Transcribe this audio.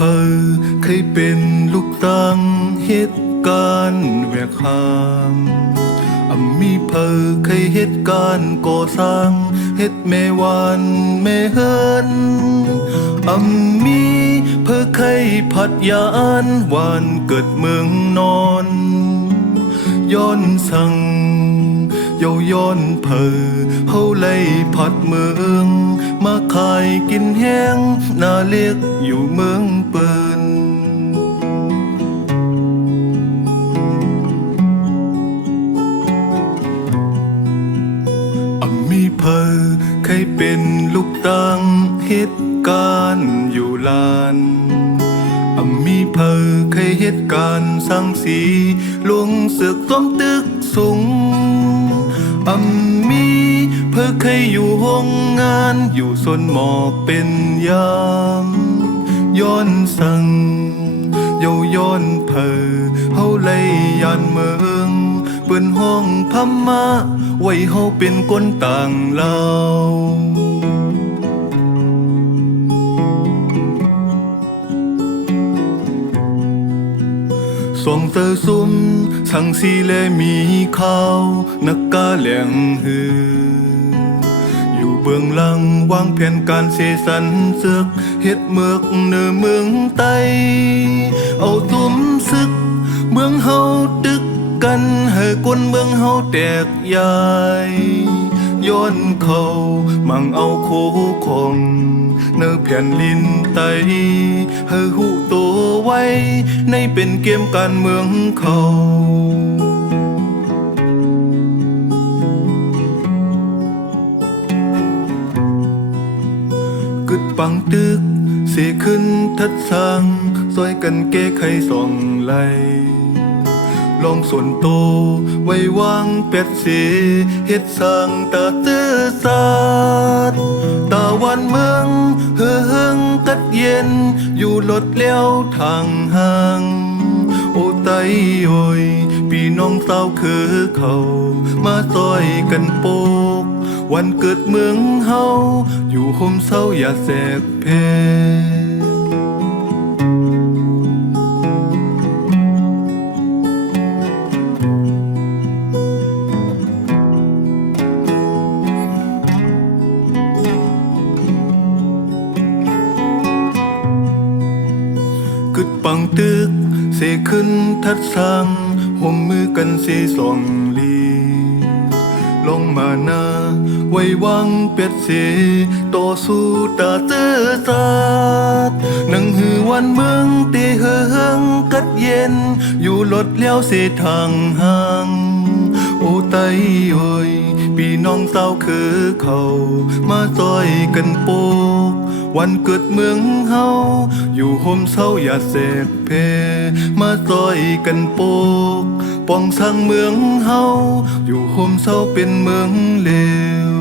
เพอเคยเป็นลูกตังเหตุการณ์แหวกหามมีเพอเคยเหตุการณ์ก่อสร้างเฮ็ดแม่วานแม่เฮินมีเพอเคยพัดยานวานเกิดเมืองนอนย้อนสั่งเย้าย้อนเพอเฮาไล่พัดเมืองมาขายกินแห้งนาเล็กอยู่เมืองเปิ้นมีเพอเคยเป็นลูกตังเหตุการณ์อยู่ลานมีเพอเคยเหตุการณ์สังสีลงศึกต้มตึกสูงมีเพอเคยอยู่ห้องงานอยู่สนหมอกเป็นยามย้อนสั่งเย้าย้อนเพอเฮาไล่ยานเมืองเปิ้นห้องพม่าไว้เฮาเป็นคนต่างลาวส่องเตอซุ่มสังสีและมีข่าวนักกาแหลงฮืออยู่เบื้องหลังวางแผนการเสสันเสือกเฮ็ดเมือกเนื้อเมืองไตเอาตุ้มศึกเมืองเฮาตึกกันให้คนเมืองเฮาแตกยายย้อนเขามั่งเอาโคของเนื้อแผ่นลินไตให้หูโตไว้ในเป็นเกมการเมืองเขากึดปังตึกเสขึ้นทัดสร้างซอยกันแก้ไขส่องไหลลองส่วนโตไว้วางเป็ดเสเฮ็ดสร้างตาเตอสาดตาวันเมืองเฮิงกัดเย็นอยู่ลดเลี้ยวทางห่างโอไตโอยพี่น้องสาวคือเขามาซอยกันโปกวันเกิดเมืองเฮาอยู่โฮมเศร้าอย่าแสกเพกึดปังตึกเสขึ้นทัดสังห่มมือกันเสสองลีลงมาหน้าไว้วางเป็ดเสต่อสู้ตาเตอสาดนังหือวันเมืองเตเฮิงกัดเย็นอยู่ลดเลี้ยวเสทางห่างโอไตโอยพี่น้องสาวคือเขามาซอยกันโปกวันเกิดเมืองเฮาอยู่โฮมเศร้าอย่าแสกเพมาซอยกันโปกป้องสร้างเมืองเฮาอยู่โฮมเศร้าเป็นเมืองเลว